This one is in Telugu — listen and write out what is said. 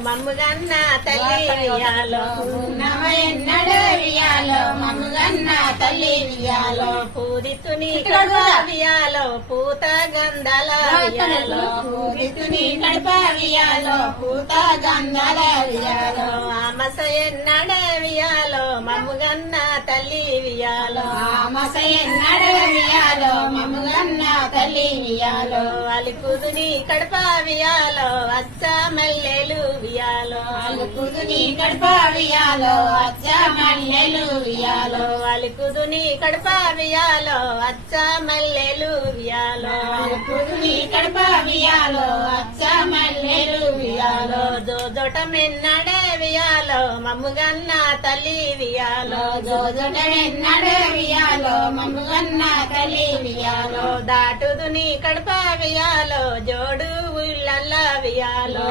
మమ్ముగన్న తల్లి వియాలో ఎన్నడు వియాలో మమ్ముగన్న తల్లి వియాలో పూరితుని వియాలో పూత గంధల వియాలో పూరితుని కడప వియాలో పూత గంధల వియాలో ఆమస ఎన్నడే వియాలో మమ్ముగన్న తల్లి వియాలో ఆమస ఎన్నడు వియాలో మమ్ముగన్న తల్లి వియాలో అలికుదుని కడప వియాలో అచ్చ మల్లెలు వియాలో అలుకుదుని కడప వియాలో అచ్చ మల్లెలు వియాలో అలికుదుని కడప వియాలో అచ్చ మల్లెలు వియాలో అలుకుదుని కడప వియాలో అచ్చ మల్లెలు వియాలో జోజొట మెన్నడే వియాలో మమ్ముగన్న తల్లి వియాలో జోజొటెన్నడు వియాలో మమ్ముగన్న తల్లి వియాలో దాటుదుని కడప వియాలో జోడు ఉల్లల్ల వియాలో